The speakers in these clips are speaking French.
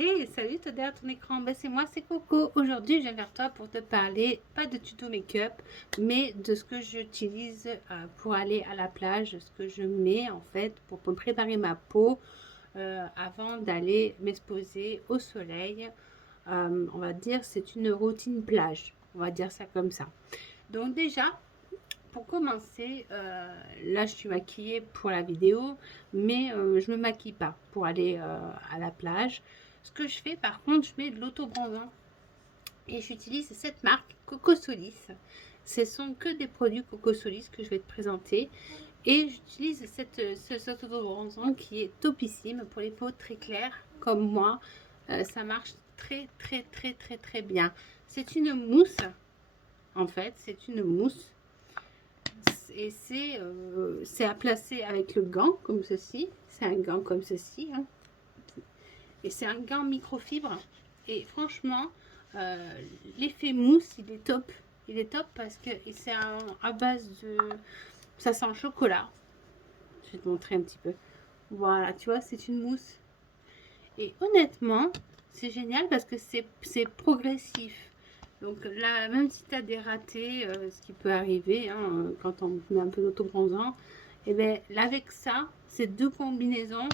Hey, salut, t'es derrière ton écran. Ben, c'est moi, c'est Coco. Aujourd'hui, je viens vers toi pour te parler, pas de tuto make-up, mais de ce que j'utilise pour aller à la plage, ce que je mets en fait pour me préparer ma peau avant d'aller m'exposer au soleil. On va dire, c'est une routine plage. On va dire ça comme ça. Donc déjà, pour commencer, là je suis maquillée pour la vidéo, mais je me maquille pas pour aller à la plage. Ce que je fais par contre, je mets de l'auto-bronzant et j'utilise cette marque Coco Solis. Ce sont que des produits Coco Solis que je vais te présenter et j'utilise cet auto-bronzant qui est topissime pour les peaux très claires comme moi. Ça marche très bien. C'est une mousse en fait, c'est une mousse et c'est à placer avec le gant comme ceci. C'est un gant comme ceci, hein. Et c'est un gant microfibre. Et franchement, l'effet mousse, il est top. Il est top parce que c'est à base de... Ça sent le chocolat. Je vais te montrer un petit peu. Voilà, tu vois, c'est une mousse. Et honnêtement, c'est génial parce que c'est progressif. Donc là, même si tu as des ratés, ce qui peut arriver hein, quand on met un peu d'autobronzant, et bien là avec ça, ces deux combinaisons,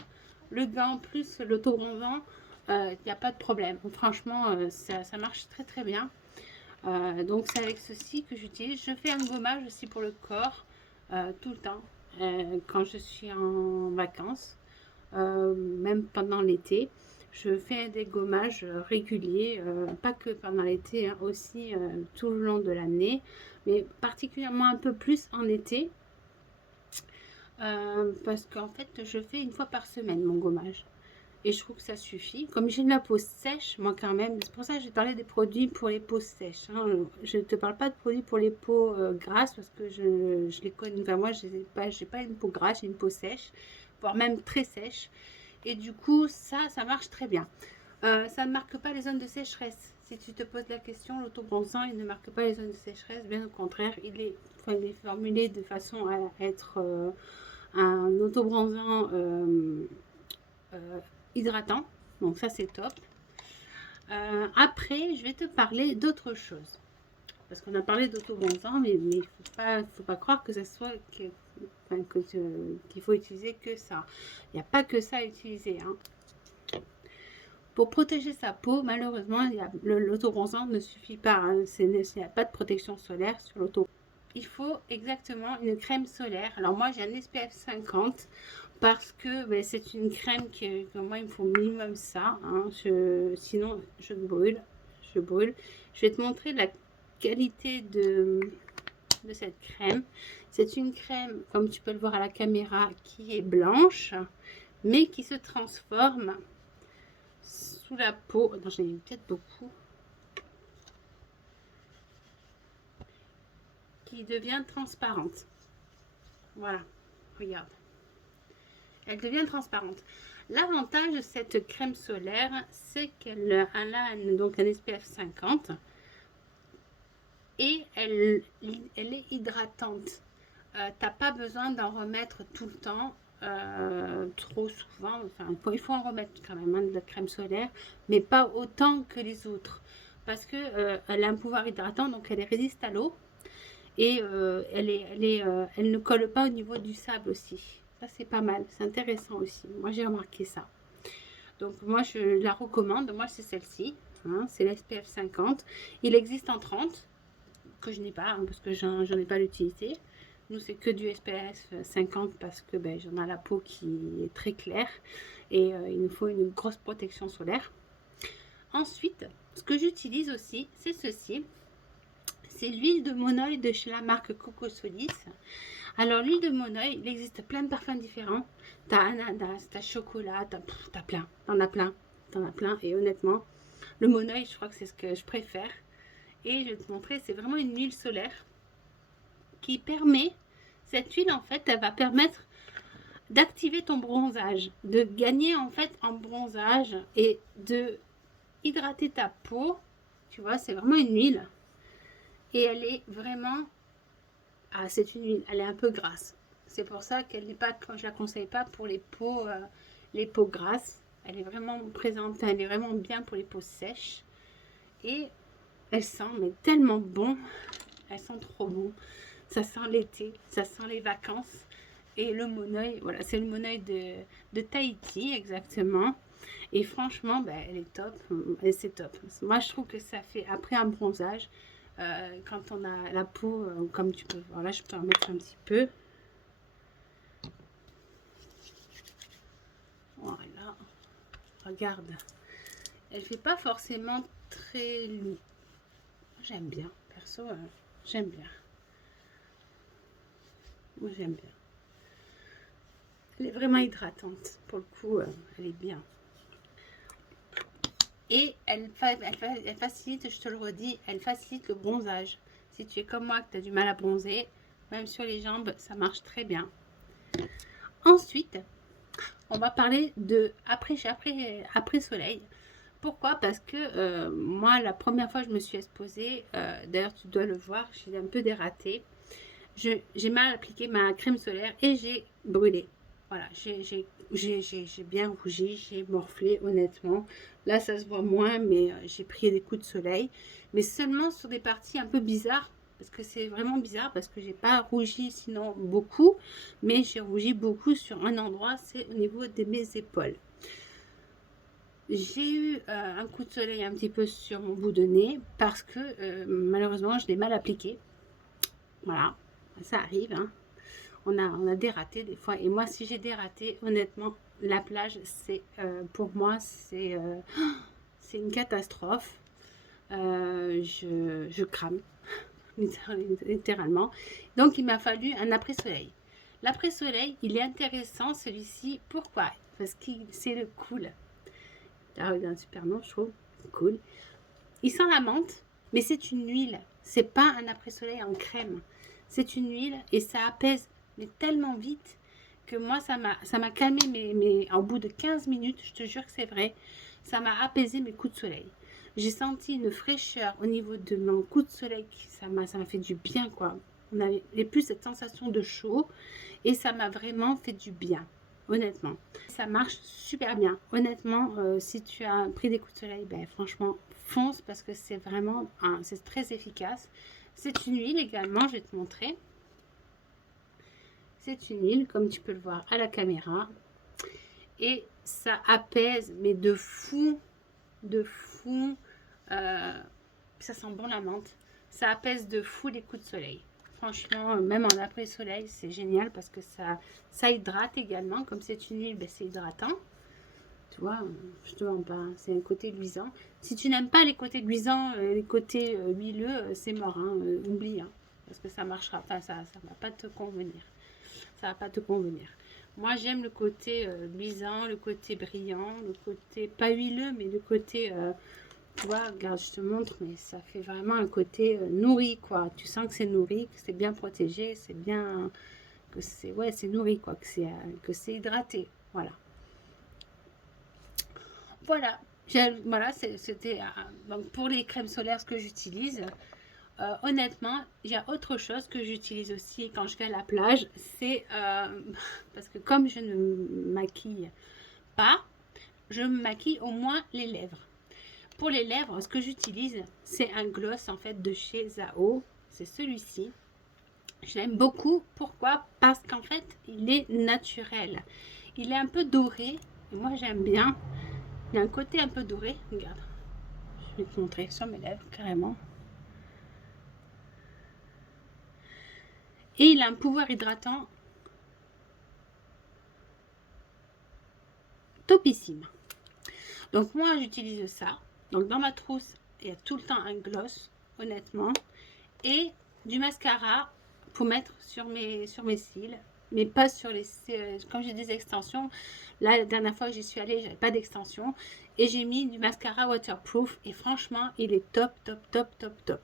le gant plus l'autobronzant, il n'y a pas de problème. Franchement, ça marche très bien. Donc c'est avec ceci que j'utilise. Je fais un gommage aussi pour le corps tout le temps quand je suis en vacances, même pendant l'été. Je fais des gommages réguliers, pas que pendant l'été, hein, aussi tout le long de l'année, mais particulièrement un peu plus en été, parce qu'en fait, je fais une fois par semaine mon gommage. Et je trouve que ça suffit. Comme j'ai de la peau sèche, moi quand même, c'est pour ça que j'ai parlé des produits pour les peaux sèches, hein. Je ne te parle pas de produits pour les peaux grasses, parce que je les connais, enfin moi, je n'ai pas une peau grasse, j'ai une peau sèche, voire même très sèche. Et du coup, ça marche très bien. Ça ne marque pas les zones de sécheresse. Si tu te poses la question, l'autobronzant, il ne marque pas les zones de sécheresse. Bien au contraire, il est formulé de façon à être un autobronzant euh, hydratant. Donc ça, c'est top. Après, je vais te parler d'autre chose. Parce qu'on a parlé d'autobronzant, mais il ne faut pas croire que ça soit qu'il faut utiliser que ça. Il n'y a pas que ça à utiliser, hein. Pour protéger sa peau, malheureusement, l'autobronzant ne suffit pas, hein. Il n'y a pas de protection solaire sur l'auto. Il faut exactement une crème solaire. Alors moi, j'ai un SPF 50 parce que ben, c'est une crème que moi, il me faut minimum ça, hein. Sinon, je brûle. Je brûle. Je vais te montrer la qualité de cette crème. C'est une crème, comme tu peux le voir à la caméra, qui est blanche, mais qui se transforme sous la peau. Non, j'en ai peut-être beaucoup. Qui devient transparente. Voilà, regarde. Elle devient transparente. L'avantage de cette crème solaire, c'est qu'elle a donc un SPF 50 et elle est hydratante. T'as pas besoin d'en remettre tout le temps, trop souvent. Enfin, il faut en remettre quand même, hein, de la crème solaire, mais pas autant que les autres. Parce que elle a un pouvoir hydratant, donc elle résiste à l'eau et elle ne colle pas au niveau du sable aussi. Ça, c'est pas mal, c'est intéressant aussi. Moi, j'ai remarqué ça. Donc, moi, je la recommande. Moi, c'est celle-ci, hein, c'est l'SPF 50. Il existe en 30, que je n'ai pas, hein, parce que j'en ai pas l'utilité. Nous, c'est que du SPF 50 parce que ben, j'en ai la peau qui est très claire et il nous faut une grosse protection solaire. Ensuite, ce que j'utilise aussi, c'est ceci. C'est l'huile de Monoi de chez la marque Coco Solis. Alors, l'huile de Monoi, il existe plein de parfums différents. T'as ananas, t'as chocolat, t'as plein. T'en as plein. T'en as plein. Et honnêtement, le Monoi, je crois que c'est ce que je préfère. Et je vais te montrer, c'est vraiment une huile solaire qui permet, cette huile en fait, elle va permettre d'activer ton bronzage, de gagner en fait en bronzage et de hydrater ta peau. Tu vois, c'est vraiment une huile. Et elle est vraiment... Ah, c'est une huile, elle est un peu grasse. C'est pour ça qu'elle n'est pas, je la conseille pas pour les peaux grasses. Elle est vraiment présente, elle est vraiment bien pour les peaux sèches. Et elle sent mais tellement bon. Elles sont trop bon. Ça sent l'été, ça sent les vacances. Et le Moneuil, voilà, c'est le Moneuil de Tahiti exactement. Et franchement, ben, elle est top. C'est top. Moi, je trouve que ça fait, après un bronzage, quand on a la peau, comme tu peux voir, là, je peux en mettre un petit peu. Voilà. Regarde. Elle fait pas forcément très... J'aime bien. Perso, j'aime bien. Moi, j'aime bien. Elle est vraiment hydratante. Pour le coup, elle est bien. Et elle facilite, je te le redis, elle facilite le bronzage. Si tu es comme moi, que tu as du mal à bronzer, même sur les jambes, ça marche très bien. Ensuite, on va parler de après soleil. Pourquoi? Parce que moi, la première fois que je me suis exposée, d'ailleurs tu dois le voir, j'ai un peu dératé. J'ai mal appliqué ma crème solaire et j'ai brûlé. Voilà, j'ai bien rougi, j'ai morflé, honnêtement. Là, ça se voit moins, mais j'ai pris des coups de soleil. Mais seulement sur des parties un peu bizarres. Parce que c'est vraiment bizarre, parce que j'ai pas rougi sinon beaucoup. Mais j'ai rougi beaucoup sur un endroit, c'est au niveau de mes épaules. J'ai eu un coup de soleil un petit peu sur mon bout de nez, parce que malheureusement, je l'ai mal appliqué. Voilà, ça arrive, hein. On a dératé des fois. Et moi, si j'ai dératé, honnêtement, la plage, c'est pour moi, c'est une catastrophe. Je crame, littéralement. Donc, il m'a fallu un après-soleil. L'après-soleil, il est intéressant, celui-ci. Pourquoi? Parce que c'est le cool. Ah, il a un super nom, je trouve. Cool. Il sent la menthe, mais c'est une huile. C'est pas un après-soleil en crème. C'est une huile et ça apaise mais tellement vite que moi, ça m'a calmé en bout de 15 minutes, je te jure que c'est vrai, ça m'a apaisé mes coups de soleil. J'ai senti une fraîcheur au niveau de mon coup de soleil, ça m'a fait du bien, quoi. On n'avait plus cette sensation de chaud et ça m'a vraiment fait du bien, honnêtement. Ça marche super bien. Honnêtement, si tu as pris des coups de soleil, ben, franchement, fonce parce que c'est vraiment, c'est très efficace. C'est une huile également, je vais te montrer. C'est une huile, comme tu peux le voir à la caméra. Et ça apaise, mais de fou, de fou. Ça sent bon la menthe. Ça apaise de fou les coups de soleil. Franchement, même en après-soleil, c'est génial parce que ça hydrate également. Comme c'est une huile, ben, c'est hydratant. Tu vois, je te mens pas, c'est un côté luisant. Si tu n'aimes pas les côtés luisants, les côtés huileux, c'est mort, hein, oublie. Hein, parce que ça marchera pas, ça ne va pas te convenir. Ça va pas te convenir. Moi, j'aime le côté luisant, le côté brillant, le côté pas huileux, mais le côté, tu vois, regarde, je te montre, mais ça fait vraiment un côté nourri, quoi. Tu sens que c'est nourri, que c'est bien protégé, c'est bien, que c'est, ouais, c'est nourri, quoi, que c'est hydraté, voilà. Voilà, voilà, c'était donc pour les crèmes solaires ce que j'utilise. Honnêtement, il y a autre chose que j'utilise aussi quand je vais à la plage, c'est parce que comme je ne me maquille pas, je me maquille au moins les lèvres. Pour les lèvres, ce que j'utilise, c'est un gloss en fait de chez Zao, c'est celui-ci. Je l'aime beaucoup, pourquoi? Parce qu'en fait, il est naturel. Il est un peu doré, et moi j'aime bien. Il y a un côté un peu doré, regarde. Je vais te montrer sur mes lèvres carrément. Et il a un pouvoir hydratant topissime. Donc moi j'utilise ça. Donc dans ma trousse, il y a tout le temps un gloss, honnêtement. Et du mascara pour mettre sur mes cils. Mais pas sur les... Quand j'ai des extensions, là la dernière fois que j'y suis allée, j'avais pas d'extension. Et j'ai mis du mascara waterproof. Et franchement, il est top, top, top, top, top.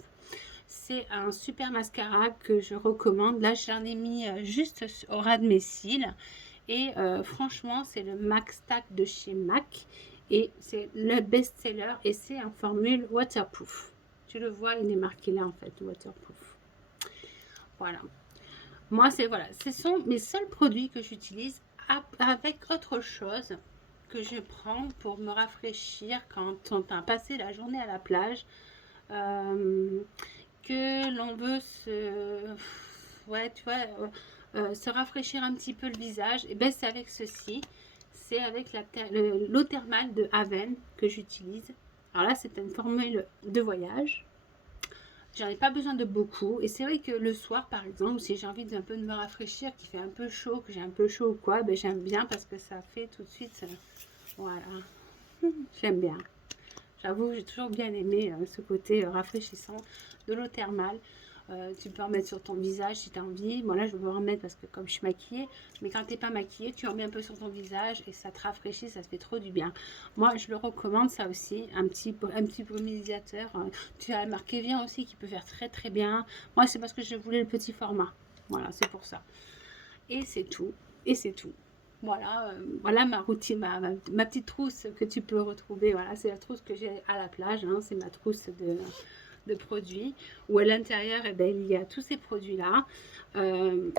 C'est un super mascara que je recommande. Là, j'en ai mis juste au ras de mes cils. Et franchement, c'est le Max Stack de chez MAC. Et c'est le best-seller. Et c'est en formule waterproof. Tu le vois, il est marqué là en fait, waterproof. Voilà. Moi, voilà. Ce sont mes seuls produits que j'utilise avec autre chose. que je prends pour me rafraîchir quand on a passé la journée à la plage, que l'on veut ouais, tu vois, se rafraîchir un petit peu le visage. Et ben c'est avec ceci, c'est avec l'eau thermale de Aven que j'utilise. Alors là, c'est une formule de voyage. J'en ai pas besoin de beaucoup. Et c'est vrai que le soir, par exemple, si j'ai envie d'un peu de me rafraîchir, qu'il fait un peu chaud, que j'ai un peu chaud ou quoi, ben j'aime bien parce que ça fait tout de suite. Voilà. J'aime bien. J'avoue, j'ai toujours bien aimé ce côté rafraîchissant de l'eau thermale. Tu peux en mettre sur ton visage si tu as envie. Bon, là, je vais en mettre parce que comme je suis maquillée, mais quand tu n'es pas maquillée, tu en mets un peu sur ton visage et ça te rafraîchit, ça te fait trop du bien. Moi, je le recommande, ça aussi, un petit brumisateur. Tu as la marque Evian aussi qui peut faire très très bien. Moi, c'est parce que je voulais le petit format. Voilà, c'est pour ça. Et c'est tout. Et c'est tout. Voilà, voilà ma routine, ma petite trousse que tu peux retrouver. Voilà, c'est la trousse que j'ai à la plage. Hein, c'est ma trousse de produits où à l'intérieur, eh ben, il y a tous ces produits-là.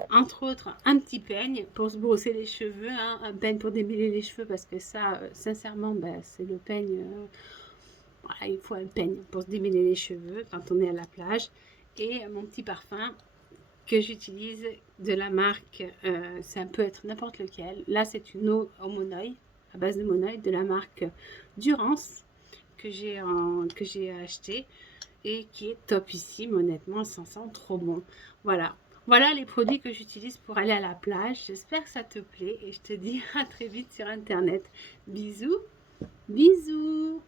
Entre autres, un petit peigne pour se brosser les cheveux. Hein, un peigne pour démêler les cheveux parce que ça, sincèrement, ben, c'est le peigne. Voilà, il faut un peigne pour se démêler les cheveux quand on est à la plage. Et mon petit parfum que j'utilise de la marque, ça peut être n'importe lequel. Là, c'est une eau au monoï, à base de monoï, de la marque Durance, que j'ai acheté et qui est topissime, honnêtement, ça sent trop bon. Voilà. Voilà les produits que j'utilise pour aller à la plage. J'espère que ça te plaît et je te dis à très vite sur Internet. Bisous, bisous.